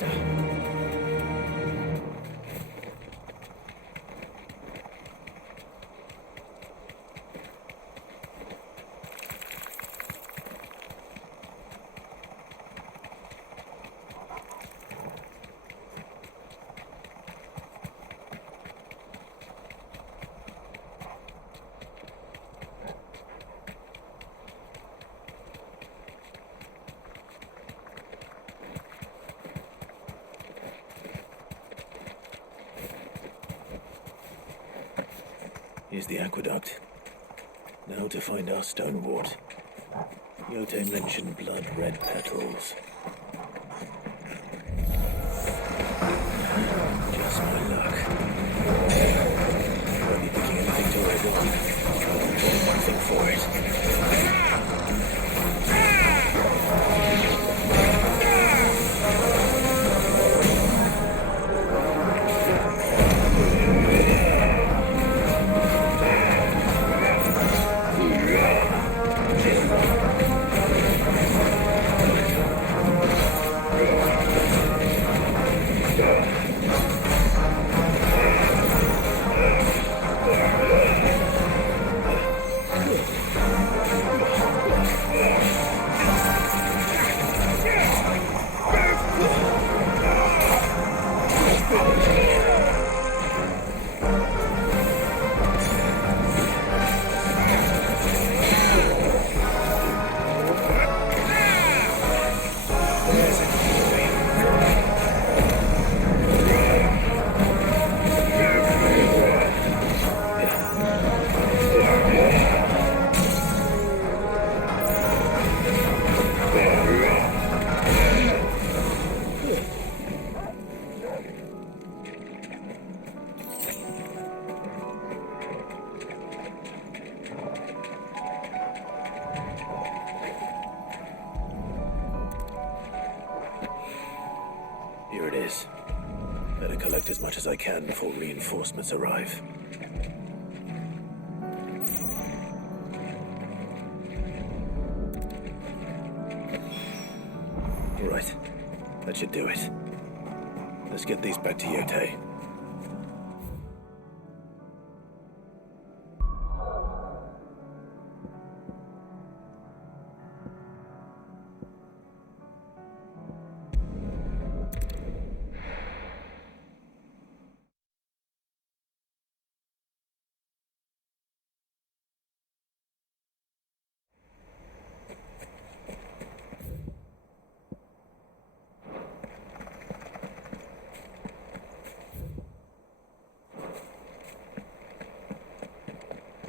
Master. Here's the aqueduct. Now to find our stone wart. Yote mentioned blood-red petals. Just my luck. Won't be picking anything till we're done. Only one thing for it. Here it is. Better collect as much as I can before reinforcements arrive. Right. That should do it. Let's get these back to Yote.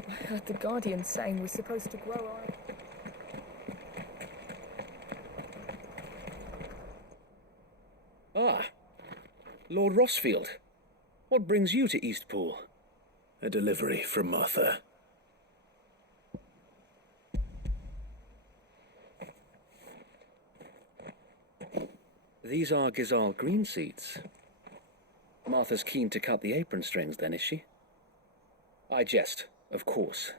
I heard the Guardian saying we're supposed to grow our... Ah, Lord Rossfield. What brings you to Eastpool? A delivery from Martha. These are Gizal green seeds. Martha's keen to cut the apron strings then, is she? I jest, of course.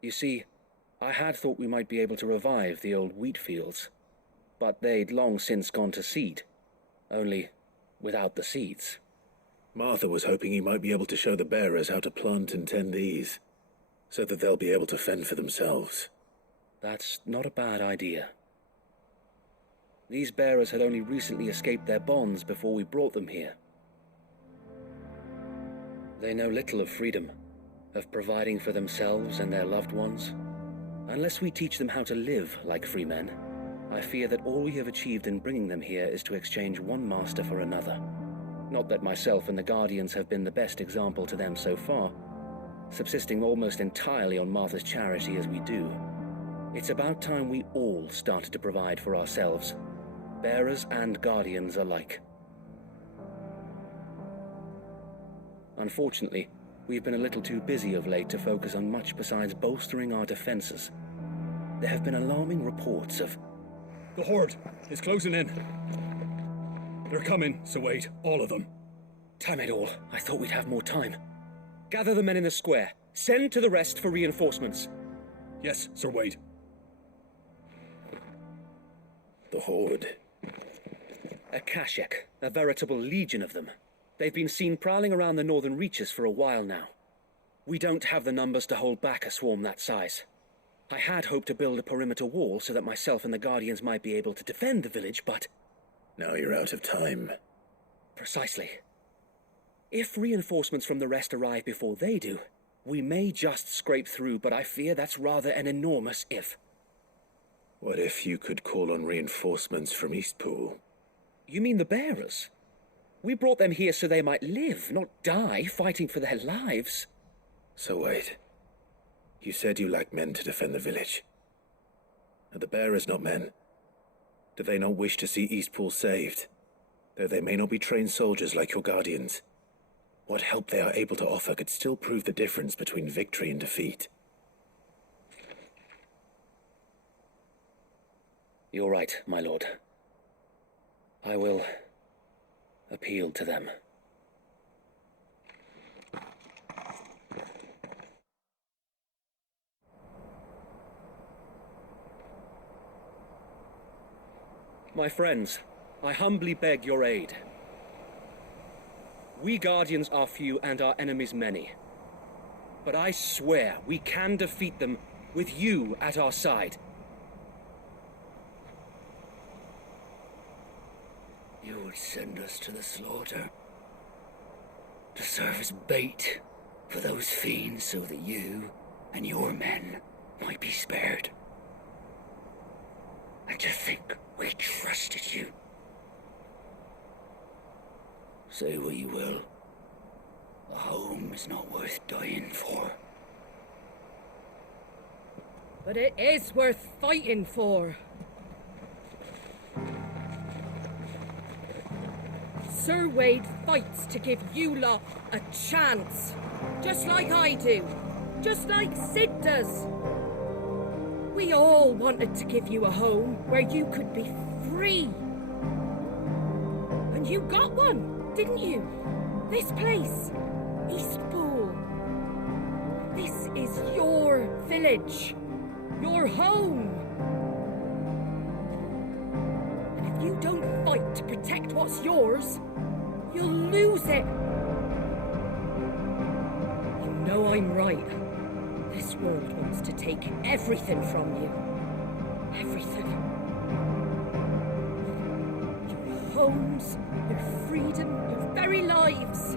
You see, I had thought we might be able to revive the old wheat fields, but they'd long since gone to seed, only without the seeds. Martha was hoping he might be able to show the bearers how to plant and tend these, so that they'll be able to fend for themselves. That's not a bad idea. These bearers had only recently escaped their bonds before we brought them here. They know little of freedom, of providing for themselves and their loved ones. Unless we teach them how to live like free men, I fear that all we have achieved in bringing them here is to exchange one master for another. Not that myself and the Guardians have been the best example to them so far, subsisting almost entirely on Martha's charity as we do. It's about time we all started to provide for ourselves, bearers and Guardians alike. Unfortunately, we've been a little too busy of late to focus on much besides bolstering our defenses. There have been alarming reports of... The Horde is closing in. They're coming, Sir Wade, all of them. Damn it all, I thought we'd have more time. Gather the men in the square. Send to the rest for reinforcements. Yes, Sir Wade. The Horde. Akashek, A veritable legion of them. They've been seen prowling around the northern reaches for a while now. We don't have the numbers to hold back a swarm that size. I had hoped to build a perimeter wall so that myself and the Guardians might be able to defend the village, but... Now you're out of time. Precisely. If reinforcements from the rest arrive before they do, we may just scrape through, but I fear that's rather an enormous if. What if you could call on reinforcements from Eastpool? You mean the bearers? We brought them here so they might live, not die, fighting for their lives. So wait. You said you lack men to defend the village. Are the bearers not men? Do they not wish to see Eastpool saved? Though they may not be trained soldiers like your Guardians, what help they are able to offer could still prove the difference between victory and defeat. You're right, my lord. I will appeal to them. My friends, I humbly beg your aid. We Guardians are few and our enemies many. But I swear we can defeat them with you at our side. You would send us to the slaughter, to serve as bait for those fiends so that you and your men might be spared. And to think we trusted you. Say what you will, a home is not worth dying for. But it is worth fighting for. Sir Wade fights to give you lot a chance. Just like I do. Just like Sid does. We all wanted to give you a home where you could be free. And you got one, didn't you? This place, Eastpool. This is your village. Your home. And if you don't fight to protect what's yours, you'll lose it. You know I'm right. This world wants to take everything from you. Everything. Your homes, your freedom, your very lives.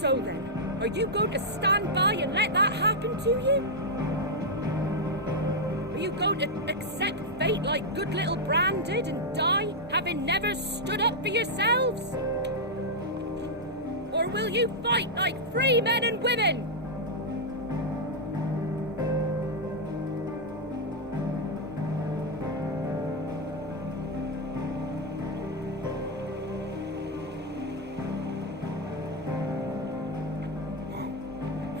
So then, are you going to stand by and let that happen to you? Are you going to accept fate like good little Bran did and die, having never stood up for yourselves? Or will you fight like free men and women?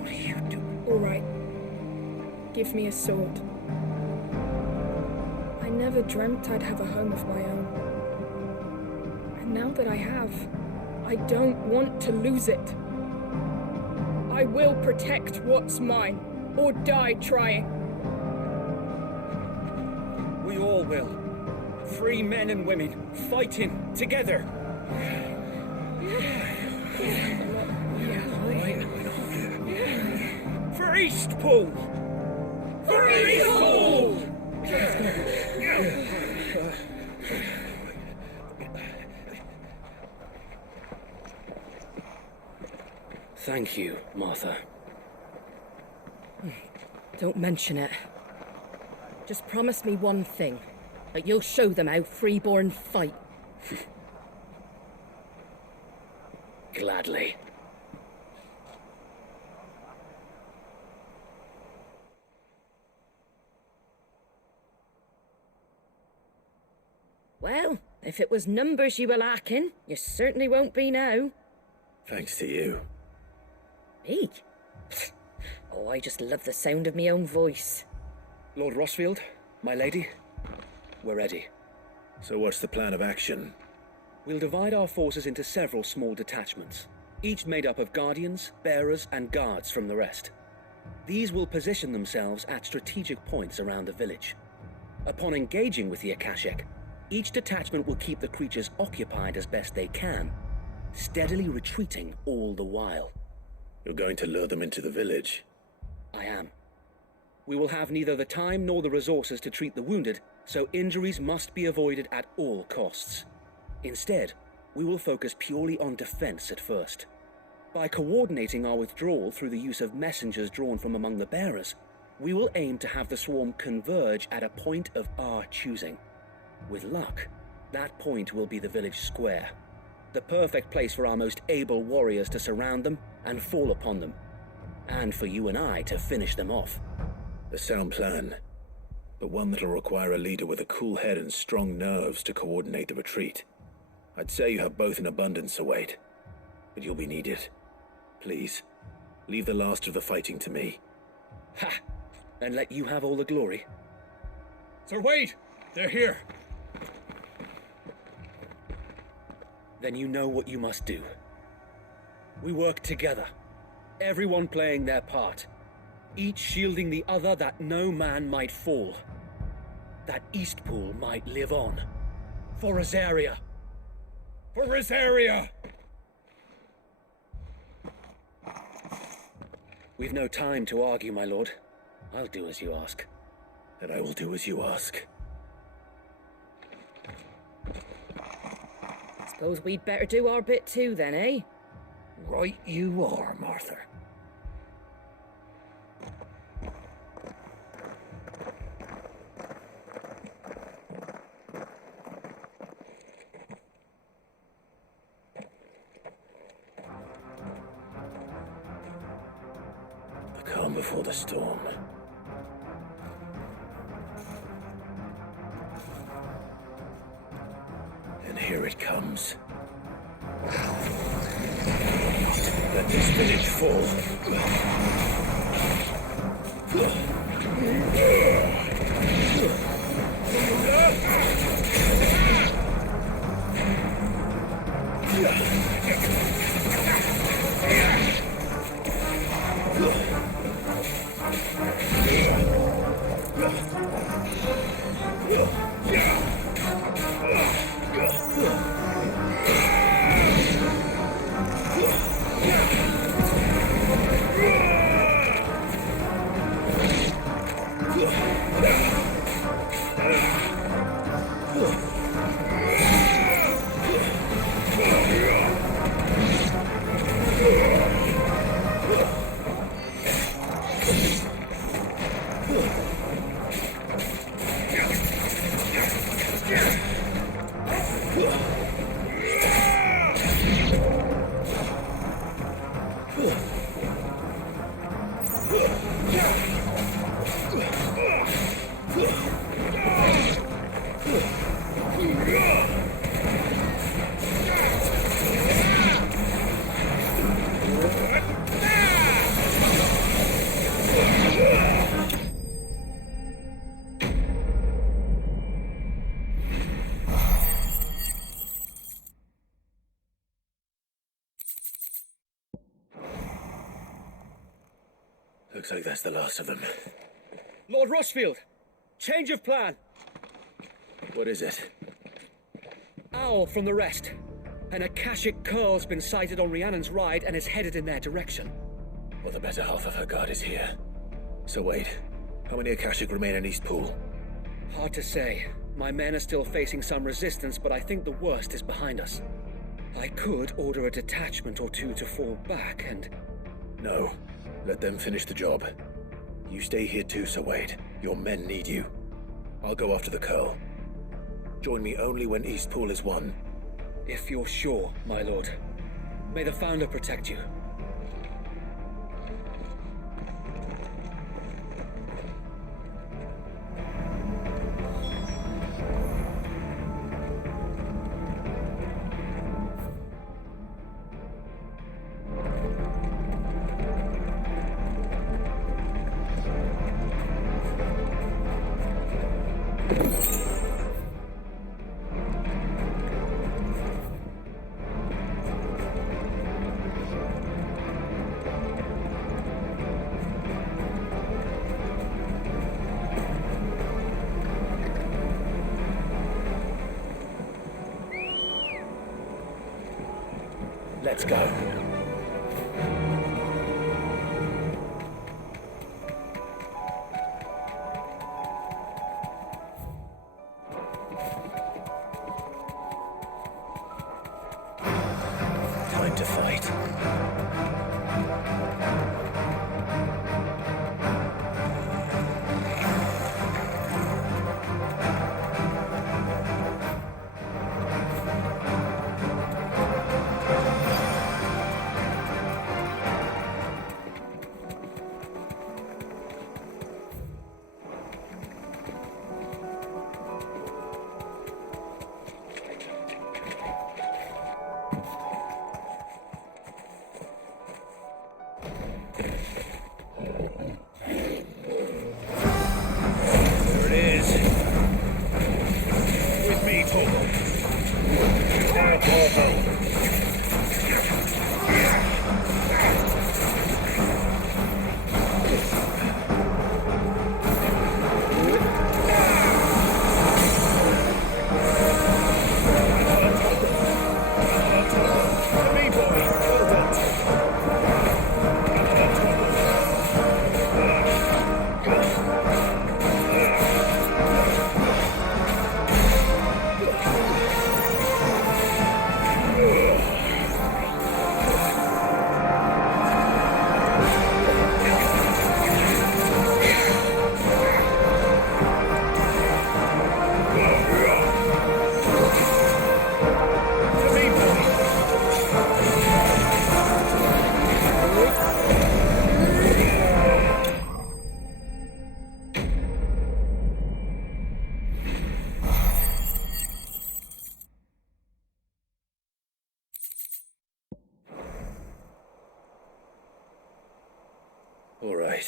What do you do? All right. Give me a sword. I never dreamt I'd have a home of my own. And now that I have, I don't want to lose it. I will protect what's mine, or die trying. We all will. Free men and women, fighting together. For Eastpool! For Eastpool! Thank you, Martha. Don't mention it. Just promise me one thing. That you'll show them how freeborn fight. Gladly. Well, if it was numbers you were lacking, you certainly won't be now. Thanks to you. Me? Oh, I just love the sound of my own voice. Lord Rossfield, my lady, we're ready. So what's the plan of action? We'll divide our forces into several small detachments, each made up of guardians, bearers, and guards from the rest. These will position themselves at strategic points around the village. Upon engaging with the Akashek, Each detachment will keep the creatures occupied as best they can, steadily retreating all the while. You're going to lure them into the village? I am. We will have neither the time nor the resources to treat the wounded, so injuries must be avoided at all costs. Instead, we will focus purely on defense at first. By coordinating our withdrawal through the use of messengers drawn from among the bearers, we will aim to have the swarm converge at a point of our choosing. With luck, that point will be the village square, the perfect place for our most able warriors to surround them and fall upon them, and for you and I to finish them off. A sound plan, but one that'll require a leader with a cool head and strong nerves to coordinate the retreat. I'd say you have both in abundance, Sir Wade, but you'll be needed. Please, leave the last of the fighting to me. Ha! And let you have all the glory. Sir Wade! They're here! Then you know what you must do. We work together, everyone playing their part, each shielding the other that no man might fall, that Eastpool might live on. For Rosaria! For Rosaria! We've no time to argue, my lord. I'll do as you ask. And I will do as you ask. Suppose we'd better do our bit too then, eh? Right you are, Martha. The calm before the storm. And here it comes. Let this village fall. Looks like that's the last of them. Lord Rushfield! Change of plan! What is it? Owl from the rest. An Akashic curl's been sighted on Rhiannon's ride and is headed in their direction. Well, the better half of her guard is here. So wait, how many Akashic remain in Eastpool? Hard to say. My men are still facing some resistance, but I think the worst is behind us. I could order a detachment or two to fall back and... No. Let them finish the job. You stay here too, Sir Wade. Your men need you. I'll go after the Curl. Join me only when Eastpool is won. If you're sure, my lord. May the Founder protect you. Let's go. Time to fight. All right.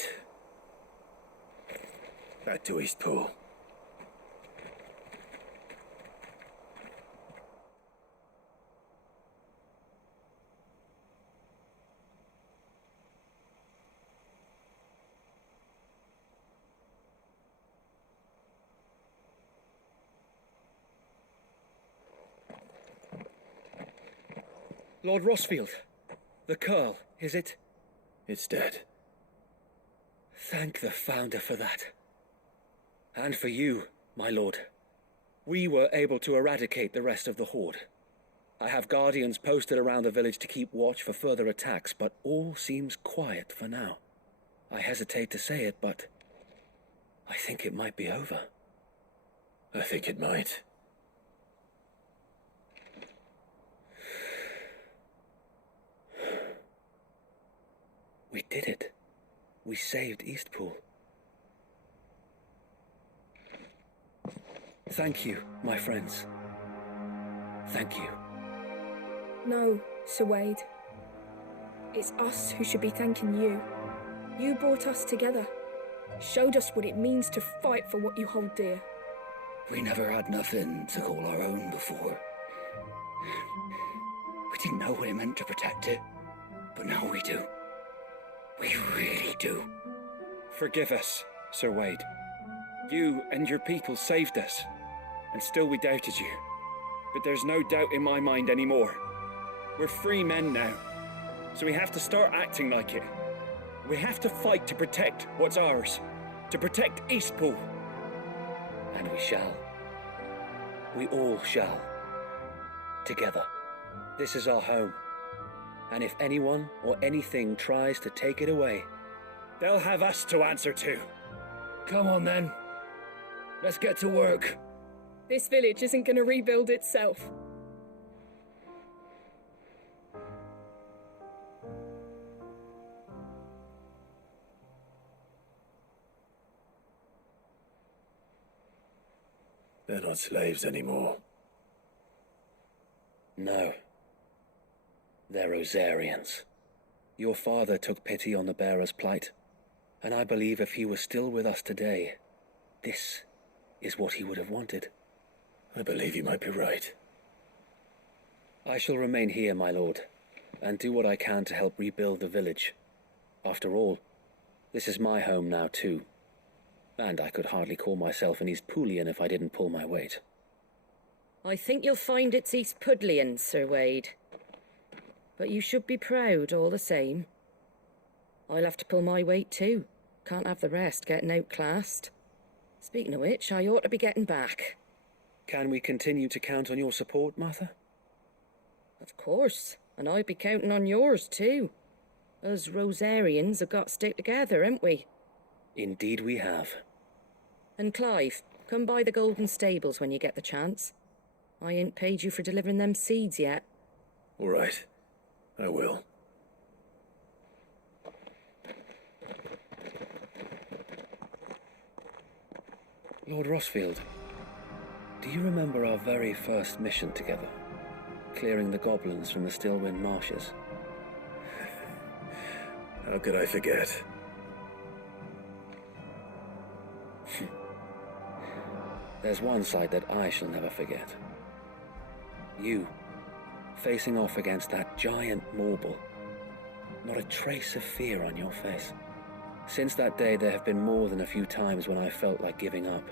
Back to Eastpool. Lord Rossfield, the Curl, is it? It's dead. Thank the Founder for that. And for you, my lord. We were able to eradicate the rest of the Horde. I have guardians posted around the village to keep watch for further attacks, but all seems quiet for now. I hesitate to say it, but I think it might be over. I think it might. We did it. We saved Eastpool. Thank you, my friends. Thank you. No, Sir Wade. It's us who should be thanking you. You brought us together. Showed us what it means to fight for what you hold dear. We never had nothing to call our own before. We didn't know what it meant to protect it, but now we do. We really do. Forgive us, Sir Wade. You and your people saved us, and still we doubted you. But there's no doubt in my mind anymore. We're free men now, so we have to start acting like it. We have to fight to protect what's ours, to protect Eastpool. And we shall. We all shall. Together. This is our home. And if anyone or anything tries to take it away, they'll have us to answer to. Come on then. Let's get to work. This village isn't going to rebuild itself. They're not slaves anymore. No. They're Rosarians. Your father took pity on the bearer's plight, and I believe if he was still with us today, this is what he would have wanted. I believe you might be right. I shall remain here, my lord, and do what I can to help rebuild the village. After all, this is my home now too, and I could hardly call myself an Eastpoolian if I didn't pull my weight. I think you'll find it's East Pudlian, Sir Wade. but you should be proud all the same. I'll have to pull my weight too. Can't have the rest getting outclassed. Speaking of which, I ought to be getting back. Can we continue to count on your support, Martha? Of course, and I'd be counting on yours too. Us Rosarians have got to stick together, haven't we? Indeed we have. And Clive, come by the Golden Stables when you get the chance. I ain't paid you for delivering them seeds yet. All right. I will. Lord Rossfield, do you remember our very first mission together? Clearing the goblins from the Stillwind marshes? How could I forget? There's one sight that I shall never forget. You, facing off against that giant Morble. Not a trace of fear on your face. Since that day, there have been more than a few times when I felt like giving up.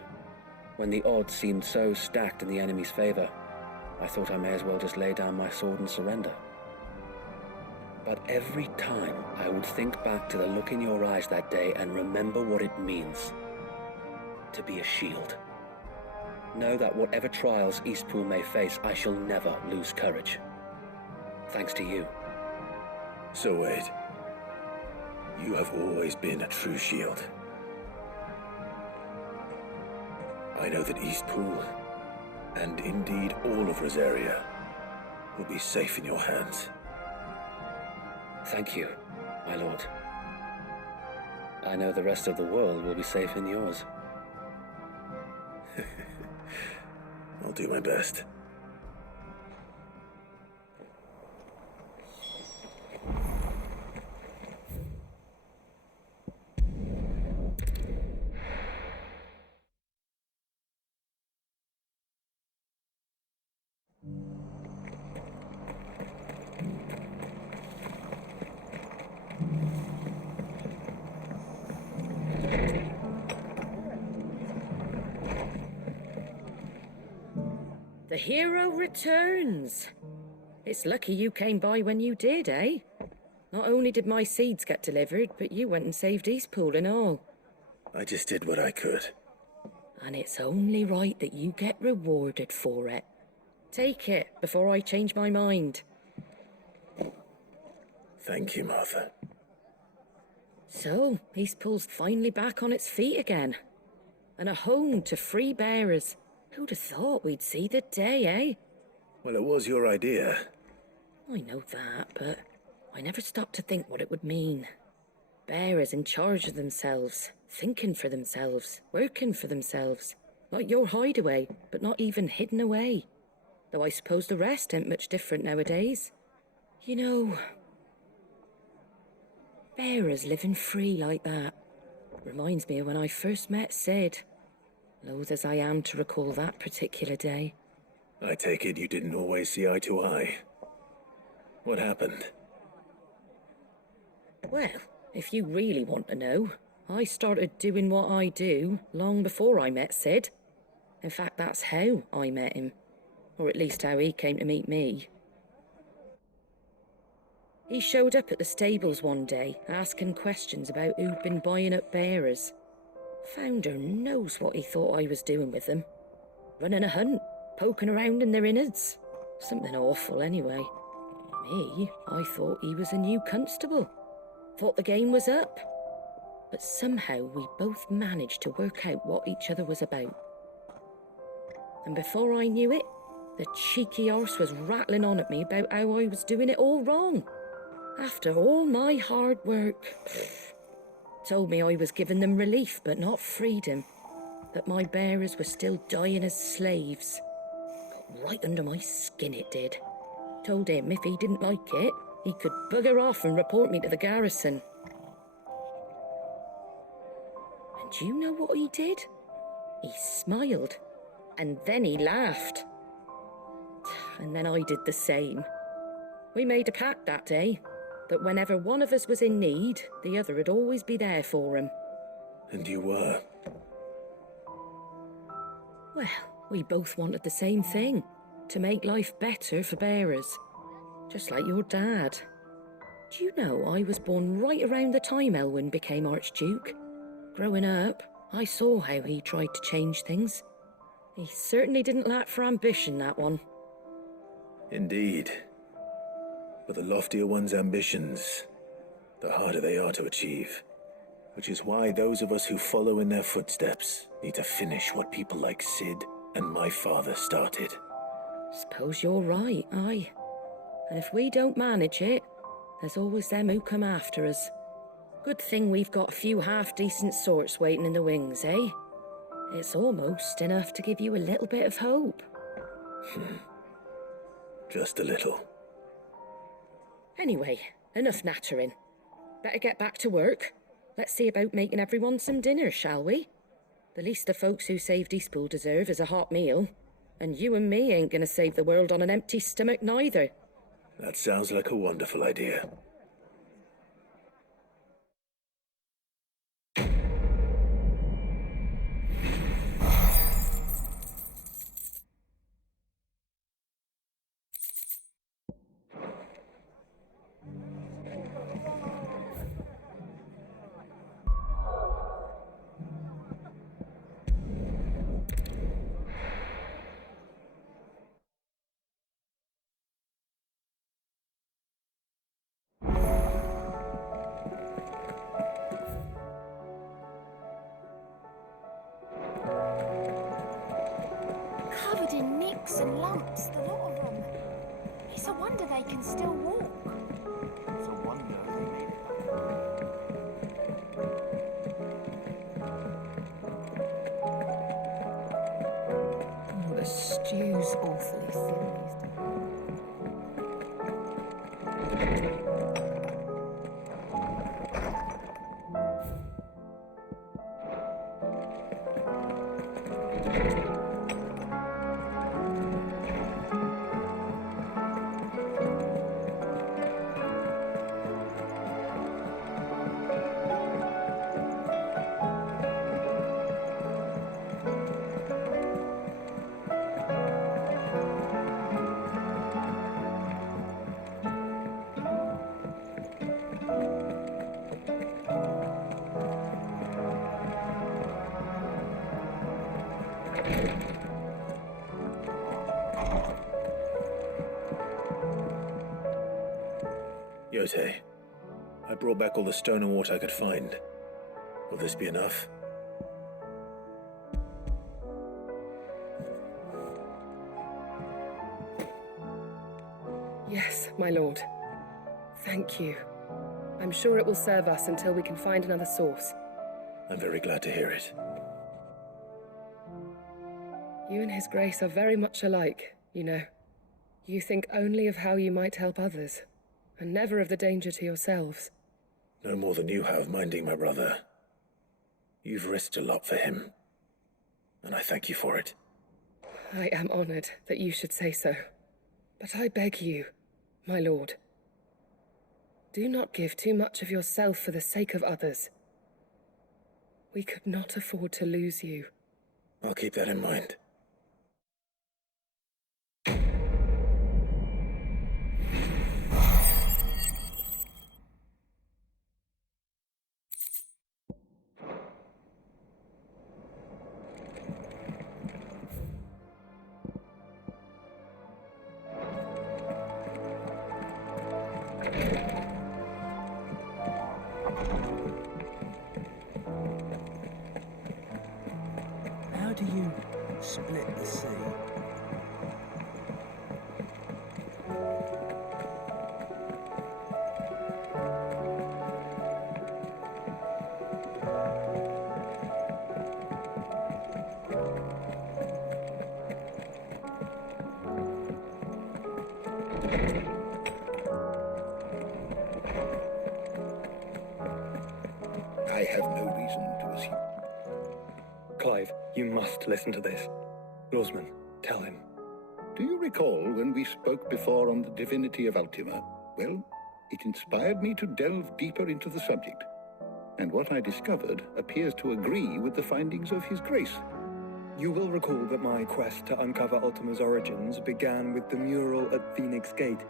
When the odds seemed so stacked in the enemy's favor, I thought I may as well just lay down my sword and surrender. But every time I would think back to the look in your eyes that day and remember what it means to be a shield. Know that whatever trials Eastpool may face, I shall never lose courage. Thanks to you. So Wade, you have always been a true shield. I know that Eastpool, and indeed all of Rosaria, will be safe in your hands. Thank you, my lord. I know the rest of the world will be safe in yours. I'll do my best. The hero returns. It's lucky you came by when you did, eh? Not only did my seeds get delivered, but you went and saved Eastpool and all. I just did what I could. And it's only right that you get rewarded for it. Take it before I change my mind. Thank you, Martha. So, Eastpool's finally back on its feet again. And a home to free bearers. Who'd have thought we'd see the day, eh? Well, it was your idea. I know that, but I never stopped to think what it would mean. Bearers in charge of themselves, thinking for themselves, working for themselves. Like your hideaway, but not even hidden away. Though I suppose the rest ain't much different nowadays. You know, bearers living free like that reminds me of when I first met Sid. Loath as I am to recall that particular day. I take it you didn't always see eye to eye. What happened? Well, if you really want to know, I started doing what I do long before I met Sid. In fact, that's how I met him. Or at least how he came to meet me. He showed up at the stables one day, asking questions about who'd been buying up bearers. Founder knows what he thought I was doing with them. Running a hunt, poking around in their innards. Something awful anyway. Me, I thought he was a new constable. Thought the game was up. But somehow we both managed to work out what each other was about. And before I knew it, the cheeky arse was rattling on at me about how I was doing it all wrong. After all my hard work. Told me I was giving them relief, but not freedom. That my bearers were still dying as slaves. Got right under my skin, it did. Told him if he didn't like it, he could bugger off and report me to the garrison. And do you know what he did? He smiled, and then he laughed. And then I did the same. We made a pact that day. That whenever one of us was in need, the other would always be there for him. And you were? Well, we both wanted the same thing. To make life better for bearers. Just like your dad. Do you know I was born right around the time Elwyn became Archduke? Growing up, I saw how he tried to change things. He certainly didn't lack for ambition, that one. Indeed. But the loftier one's ambitions, the harder they are to achieve. Which is why those of us who follow in their footsteps need to finish what people like Sid and my father started. Suppose you're right, aye. And if we don't manage it, there's always them who come after us. Good thing we've got a few half-decent sorts waiting in the wings, eh? It's almost enough to give you a little bit of hope. Just a little. Anyway, enough nattering. Better get back to work. Let's see about making everyone some dinner, shall we? The least the folks who saved Eastpool deserve is a hot meal. And you and me ain't gonna save the world on an empty stomach neither. That sounds like a wonderful idea. Covered in nicks and lumps, the lot of them. It's a wonder they can still walk. It's a wonder they made it. Oh, the stew's awfully thin these days. Yote, I brought back all the stone and water I could find. Will this be enough? Yes, my lord. Thank you. I'm sure it will serve us until we can find another source. I'm very glad to hear it. You and His Grace are very much alike, you know. You think only of how you might help others, and never of the danger to yourselves. No more than you have minding my brother. You've risked a lot for him, and I thank you for it. I am honored that you should say so. But I beg you, my lord, do not give too much of yourself for the sake of others. We could not afford to lose you. I'll keep that in mind. How do you split the sea? I have no reason to assume. Clive, you must listen to this. Rosman, tell him. Do you recall when we spoke before on the divinity of Ultima? Well, it inspired me to delve deeper into the subject. And what I discovered appears to agree with the findings of His Grace. You will recall that my quest to uncover Ultima's origins began with the mural at Phoenix Gate.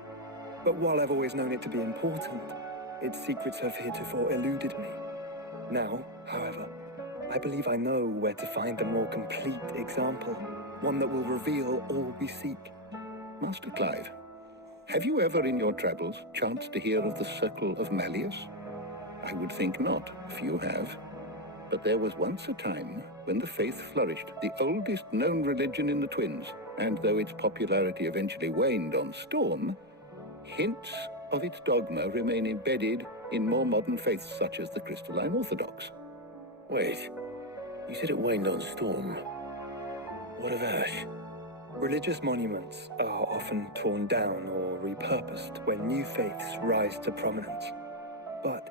But while I've always known it to be important, its secrets have heretofore eluded me. Now, however, I believe I know where to find the more complete example, one that will reveal all we seek. Master Clive, have you ever in your travels chanced to hear of the Circle of Malleus? I would think not, few have. But there was once a time when the faith flourished, the oldest known religion in the Twins, and though its popularity eventually waned on Storm, hints of its dogma remain embedded in more modern faiths such as the Crystalline Orthodox. Wait, you said it waned on Storm. What of Ash? Religious monuments are often torn down or repurposed when new faiths rise to prominence. But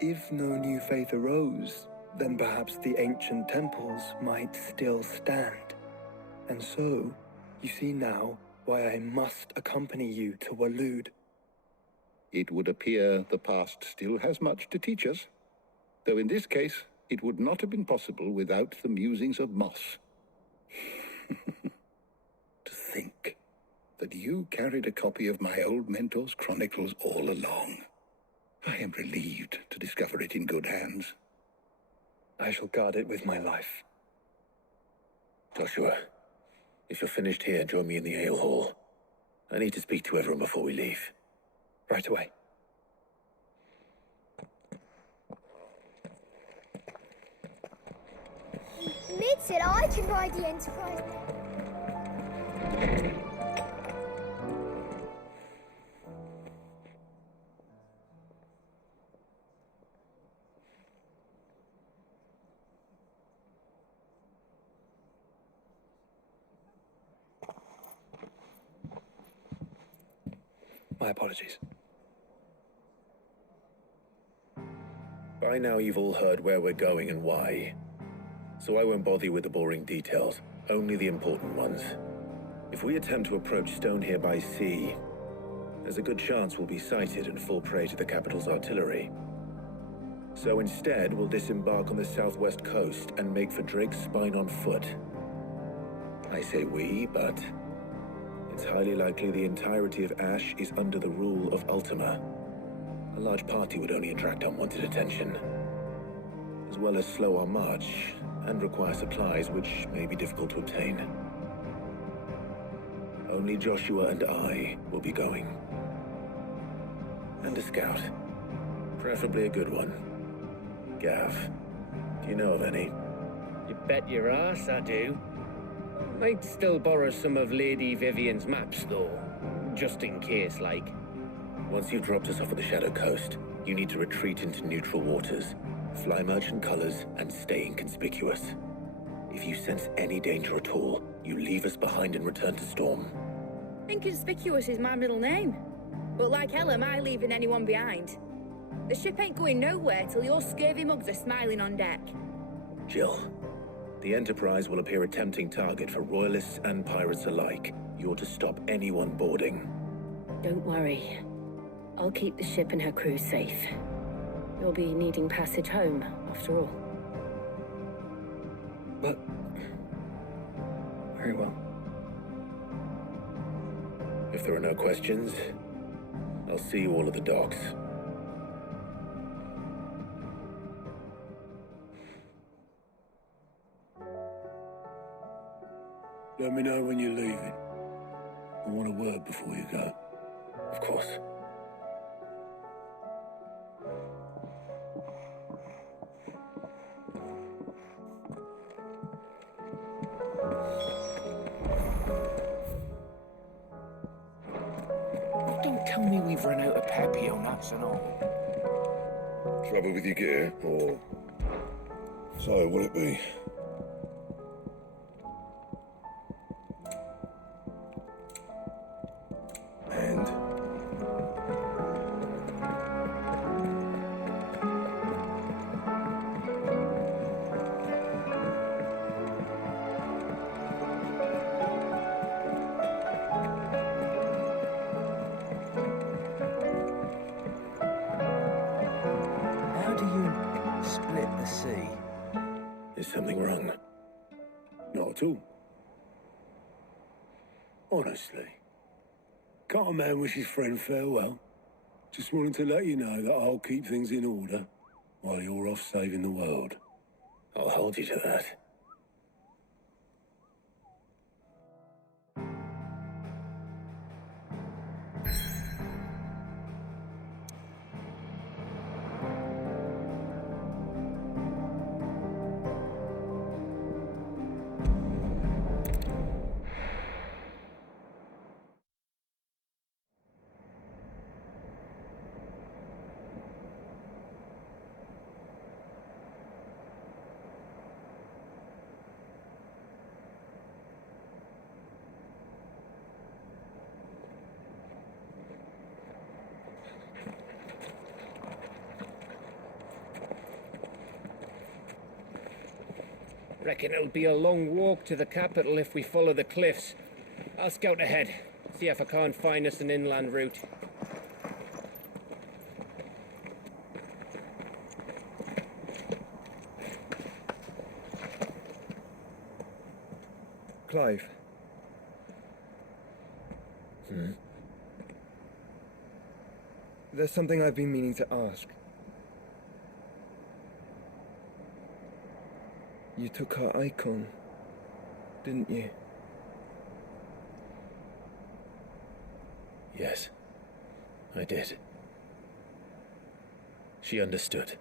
if no new faith arose, then perhaps the ancient temples might still stand. And so, you see now why I must accompany you to Waloed. It would appear the past still has much to teach us, though in this case, it would not have been possible without the musings of Moss. To think that you carried a copy of my old mentor's chronicles all along. I am relieved to discover it in good hands. I shall guard it with my life. Joshua, if you're finished here, join me in the ale hall. I need to speak to everyone before we leave. Right away. Mid said I can ride the Enterprise now. My apologies. By now you've all heard where we're going and why. So I won't bother you with the boring details, only the important ones. If we attempt to approach Stone here by sea, there's a good chance we'll be sighted and fall prey to the capital's artillery. So instead, we'll disembark on the southwest coast and make for Drake's Spine on foot. I say we, but it's highly likely the entirety of Ash is under the rule of Ultima. A large party would only attract unwanted attention, as well as slow our march and require supplies which may be difficult to obtain. Only Joshua and I will be going. And a scout. Preferably a good one. Gav, do you know of any? You bet your ass I do. Might still borrow some of Lady Vivian's maps, though. Just in case, like. Once you've dropped us off at the Shadow Coast, you need to retreat into neutral waters, fly merchant colors, and stay inconspicuous. If you sense any danger at all, you leave us behind and return to Storm. Inconspicuous is my middle name. But like hell am I leaving anyone behind. The ship ain't going nowhere till your scurvy mugs are smiling on deck. Jill, the Enterprise will appear a tempting target for royalists and pirates alike. You're to stop anyone boarding. Don't worry. I'll keep the ship and her crew safe. You'll be needing passage home, after all. But... very well. If there are no questions, I'll see you all at the docks. Let me know when you're leaving. I want a word before you go. Of course. Don't tell me we've run out of Papio nuts and all. Trouble with your gear, or... So, will it be? And? How do you split the sea? Is something wrong? Not at all. Honestly. Can't a man wish his friend farewell? Just wanted to let you know that I'll keep things in order while you're off saving the world. I'll hold you to that. Reckon it'll be a long walk to the capital if we follow the cliffs. I'll scout ahead, see if I can't find us an inland route. Clive. There's something I've been meaning to ask. You took her icon, didn't you? Yes, I did. She understood.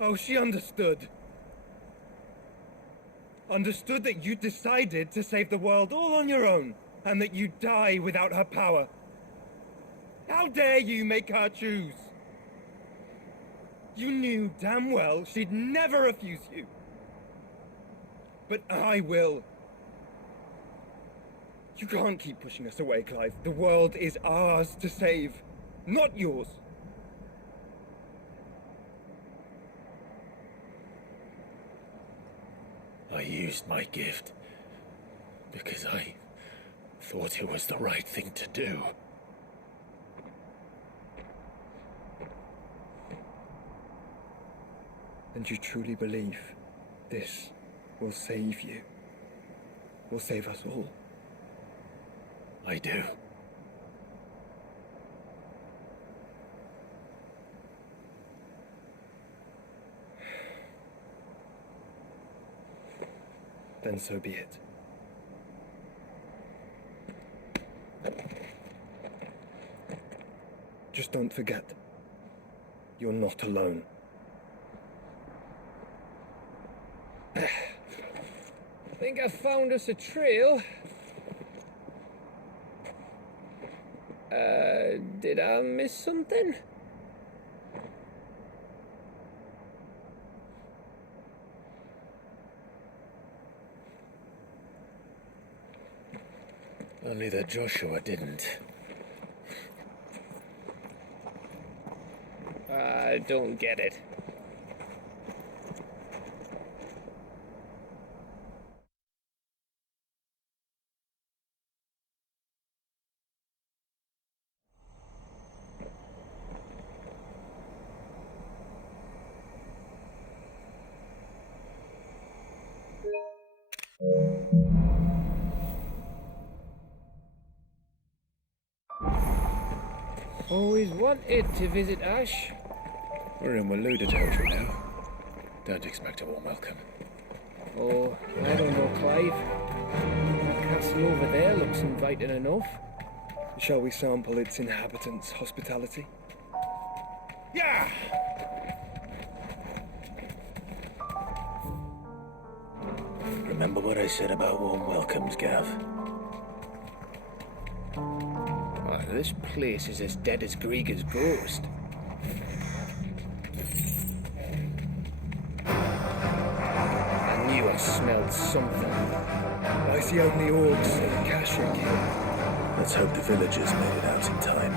Oh, she understood. Understood that you decided to save the world all on your own, and that you'd die without her power. How dare you make her choose? You knew damn well she'd never refuse you. But I will. You can't keep pushing us away, Clive. The world is ours to save, not yours. I used my gift because I thought it was the right thing to do. And you truly believe this will save you? Will save us all? I do. Then so be it. Just don't forget, you're not alone. Think I found us a trail. Did I miss something? Only that Joshua didn't. I don't get it. Always wanted to visit Ash. We're in Waluda territory now. Don't expect a warm welcome. Oh, I don't know, Clive. That castle over there looks inviting enough. Shall we sample its inhabitants' hospitality? Yeah! Remember what I said about warm welcomes, Gav? This place is as dead as Grieger's ghost. I knew I smelled something. I see only orcs and Kashrik here. Let's hope the villagers made it out in time.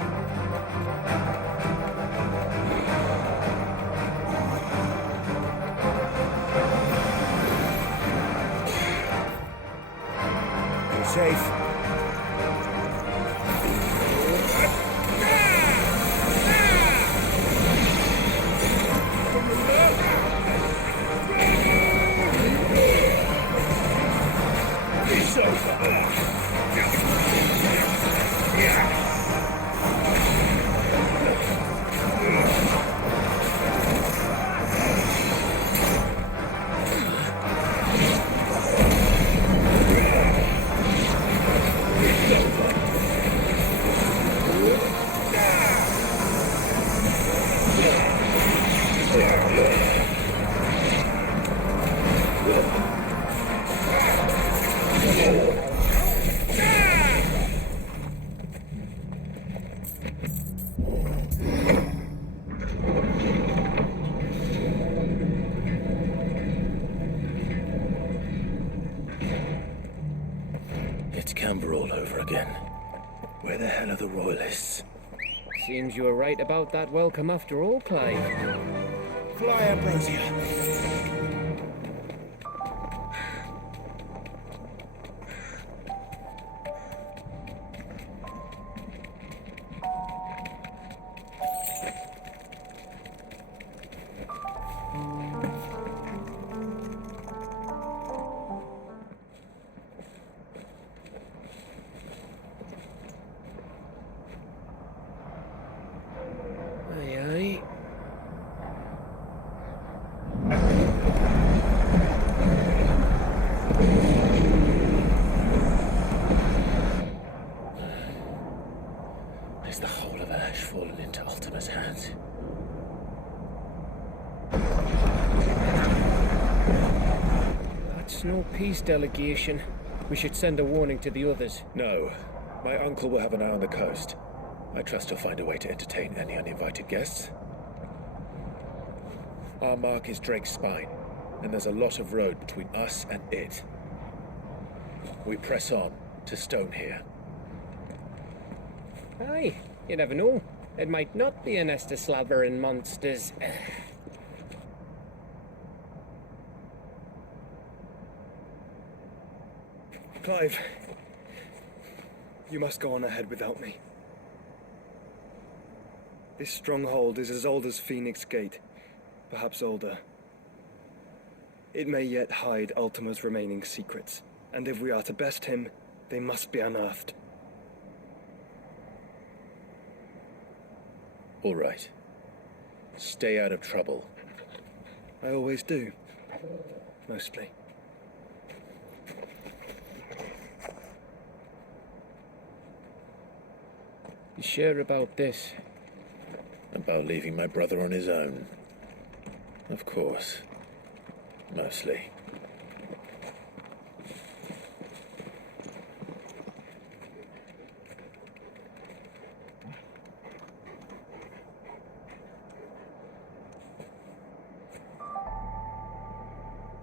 You're safe. It's Camber all over again. Where the hell are the royalists? Seems you were right about that welcome after all, Clive. Fly, Ambrosia! Aye, aye. Is the whole of Ash fallen into Ultima's hands? That's no peace delegation. We should send a warning to the others. No. My uncle will have an eye on the coast. I trust he'll find a way to entertain any uninvited guests. Our mark is Drake's spine, and there's a lot of road between us and it. We press on to Stone here. Aye, you never know. It might not be a nest of slavering monsters. Clive, you must go on ahead without me. This stronghold is as old as Phoenix Gate, perhaps older. It may yet hide Ultima's remaining secrets, and if we are to best him, they must be unearthed. All right. Stay out of trouble. I always do. Mostly. You sure about this? About leaving my brother on his own. Of course. Mostly.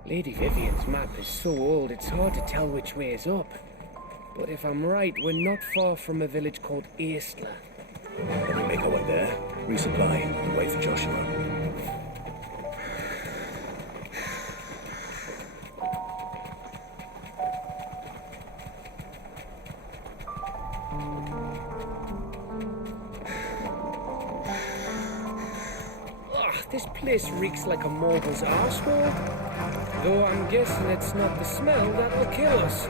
Lady Vivian's map is so old it's hard to tell which way is up. But if I'm right, we're not far from a village called Aistla. Let me make our way there, resupply, and wait for Joshua. This place reeks like a morble's arsehole. Though I'm guessing it's not the smell that'll kill us.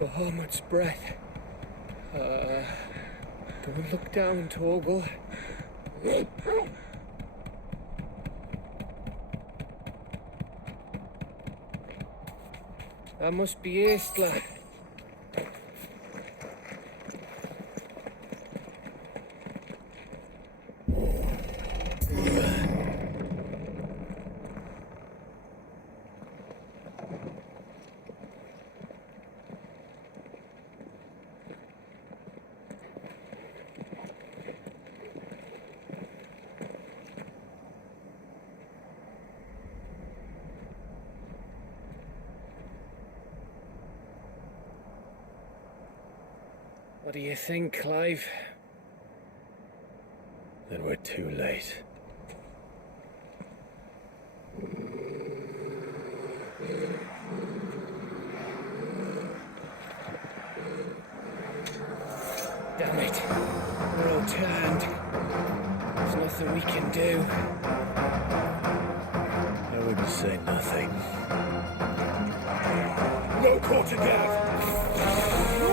Bahamut's breath. Don't look down, Torgal. That must be Aistla. What do you think, Clive? Then we're too late. Damn it. We're all turned. There's nothing we can do. I wouldn't say nothing. No quarter, Gav! No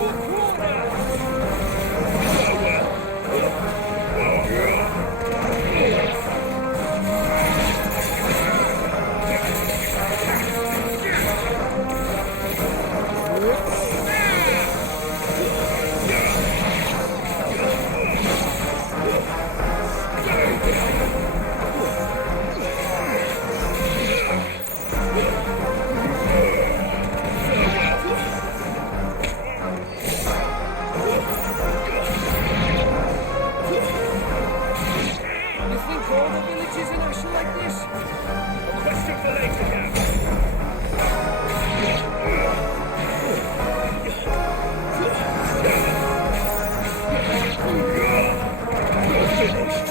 All the villages in Ash are like this? A question for later, Gav. You're finished.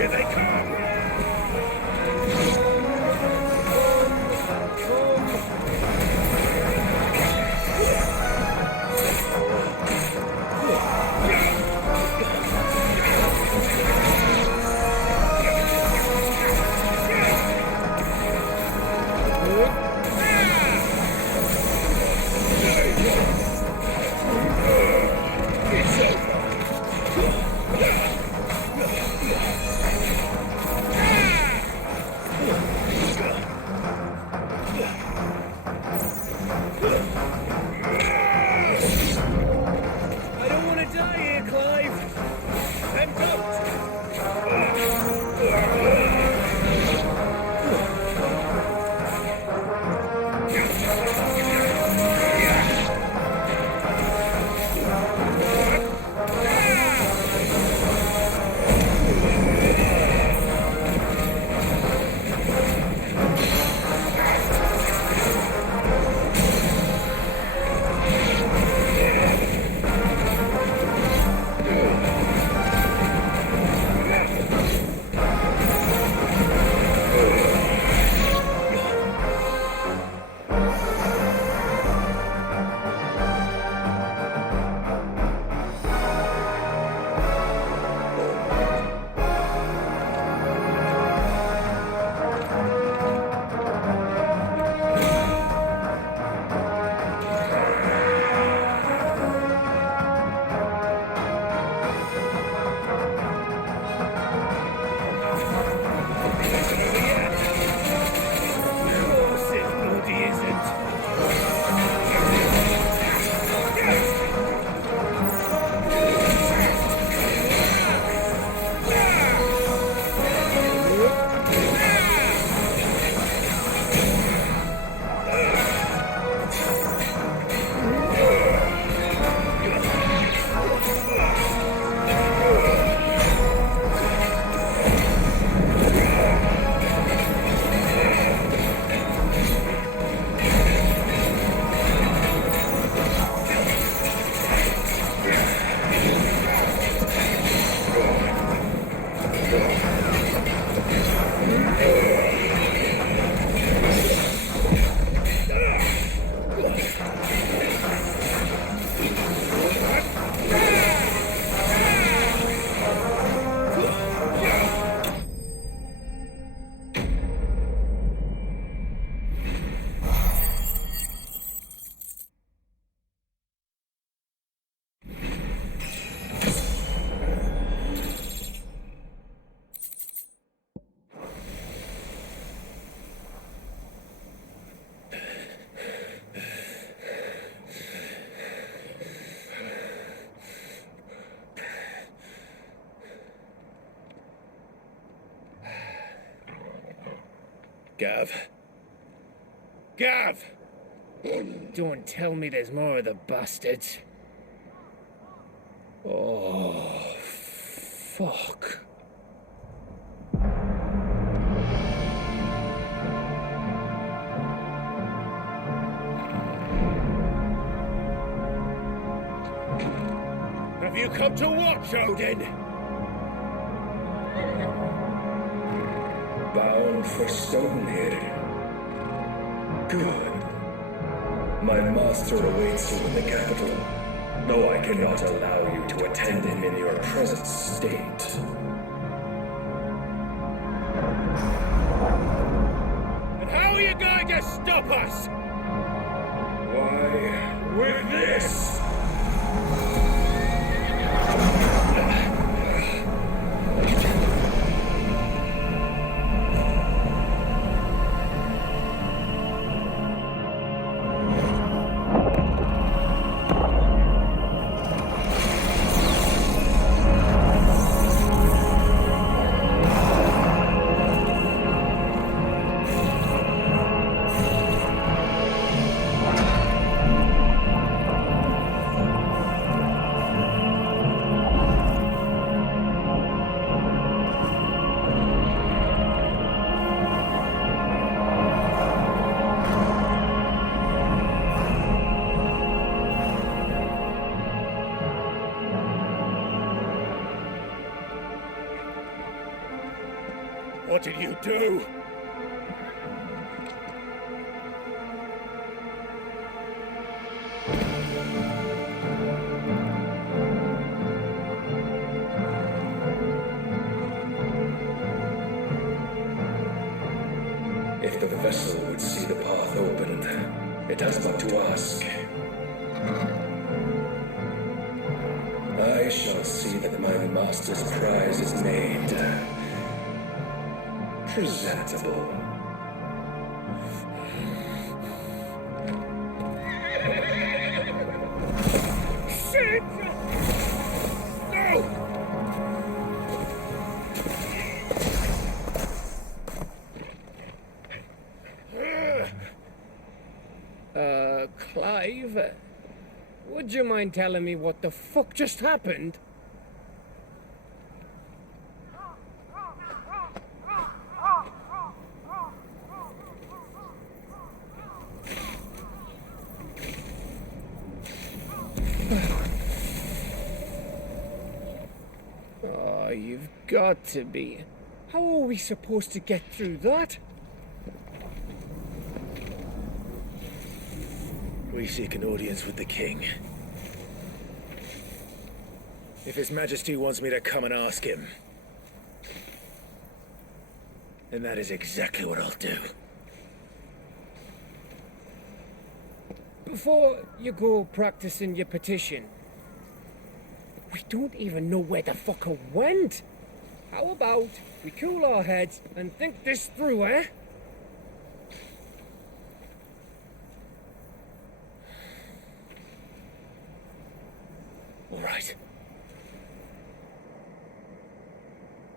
Here they come! It's over! I don't want to die here, Clive. Then don't. Gav, Gav! Don't tell me there's more of the bastards. Oh, fuck. Have you come to watch, Odin? Bound for Stonehead. Good. My master awaits you in the capital, though I cannot allow you to attend him in your present state. And how are you going to stop us? Why, with this! What did you do? If the vessel would see the path opened, it has but to ask. I shall see that my master's prize is made presentable. Shit! No! Clive, would you mind telling me what the fuck just happened? Oh, you've got to be. How are we supposed to get through that? We seek an audience with the king. If His Majesty wants me to come and ask him, then that is exactly what I'll do. Before you go practicing your petition, we don't even know where the fucker went. How about we cool our heads and think this through, eh? All right.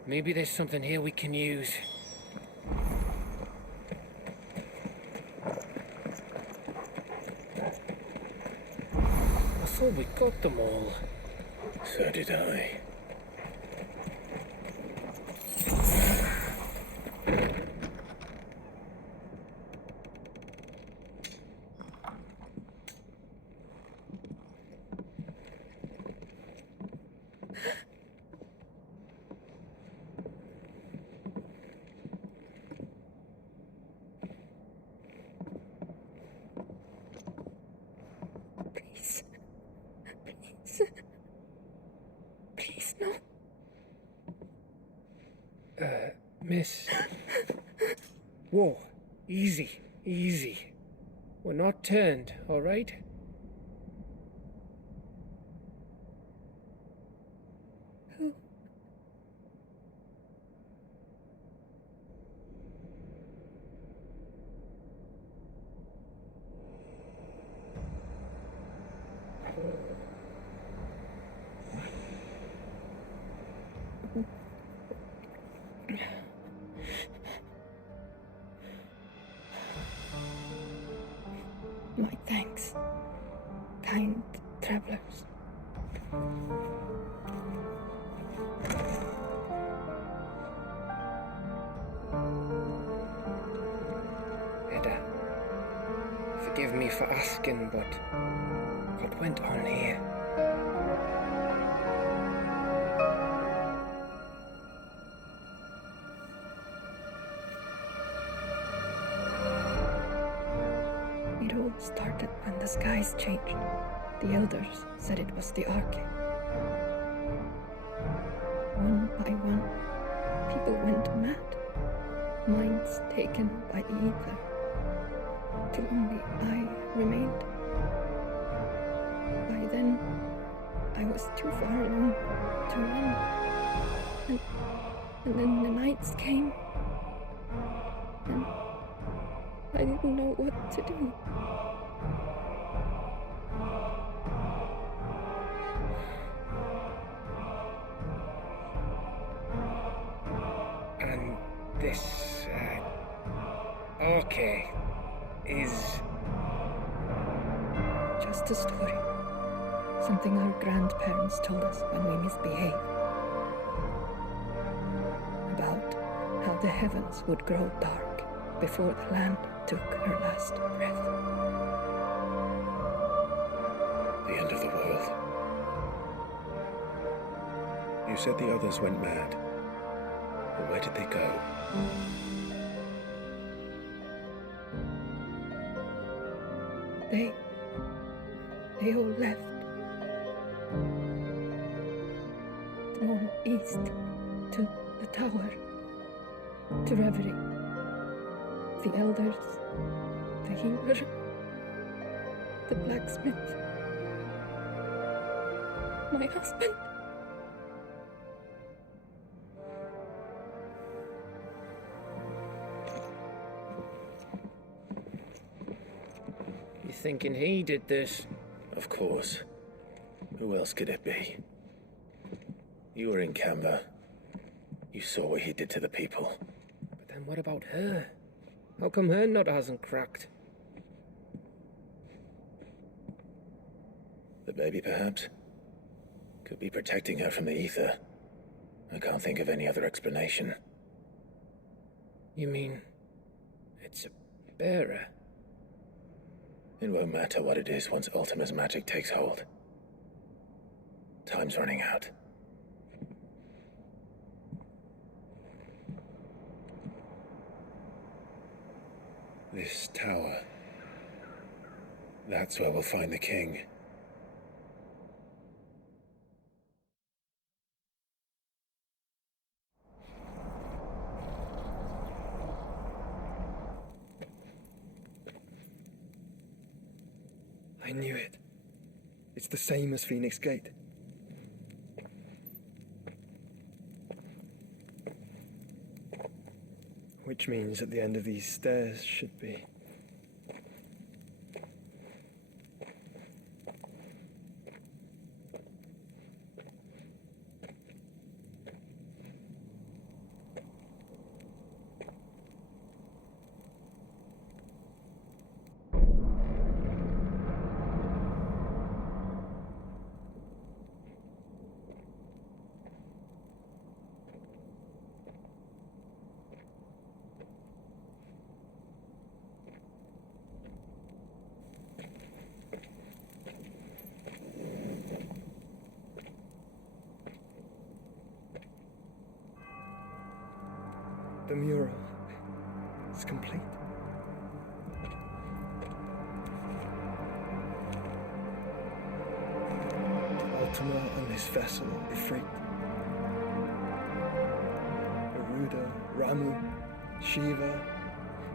Maybe there's something here we can use. I thought we got them all. So did I. Please, no. Miss. Whoa, easy, easy. We're not turned, all right? Who? travelers. Edda, forgive me for asking, but what went on here? It all started when the skies changed. The elders said it was the Arche. One by one, people went mad, minds taken by the ether, till only I remained. By then, I was too far along to run, and then the nights came, and I didn't know what to do. And this, Arche is... Just a story. Something our grandparents told us when we misbehaved. About how the heavens would grow dark before the land took her last breath. The end of the world. You said the others went mad. But where did they go? They all left. Gone east to the tower, to Reverie. The elders, the healer, the blacksmith, my husband. You thinking he did this? Of course. Who else could it be? You were in Canberra. You saw what he did to the people. But then what about her? How come her nut hasn't cracked? The baby, perhaps? Could be protecting her from the ether. I can't think of any other explanation. You mean... it's a bearer? It won't matter what it is once Ultima's magic takes hold. Time's running out. This tower. That's where we'll find the king. I knew it. It's the same as Phoenix Gate. Which means at the end of these stairs should be... The mural is complete. Ultima and his vessel, Ifrit. Garuda, Ramu, Shiva,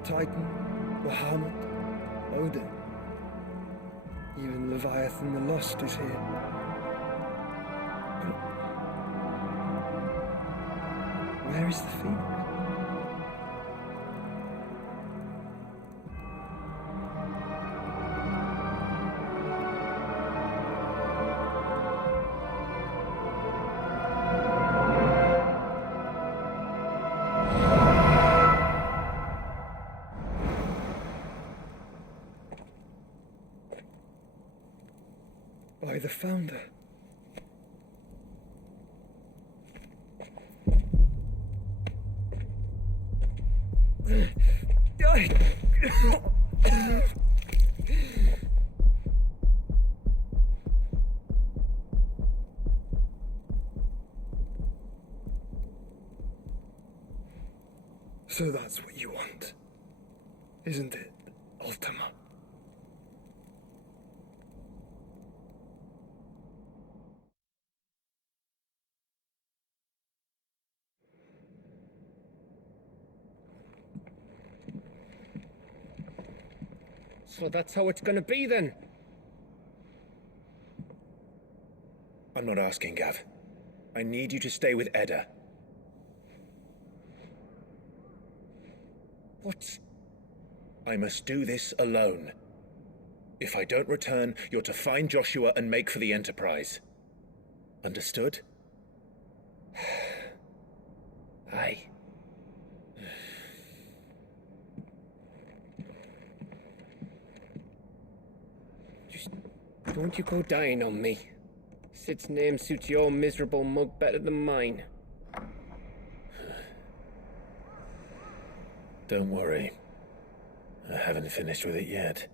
Titan, Bahamut, Odin. Even Leviathan the Lost is here. But where is the Phoenix? By by the Founder. So that's what you want, isn't it, Ultima? So that's how it's gonna be then? I'm not asking, Gav. I need you to stay with Edda. What? I must do this alone. If I don't return, you're to find Joshua and make for the Enterprise. Understood? Aye. Just don't you go dying on me. Sid's name suits your miserable mug better than mine. Don't worry. I haven't finished with it yet.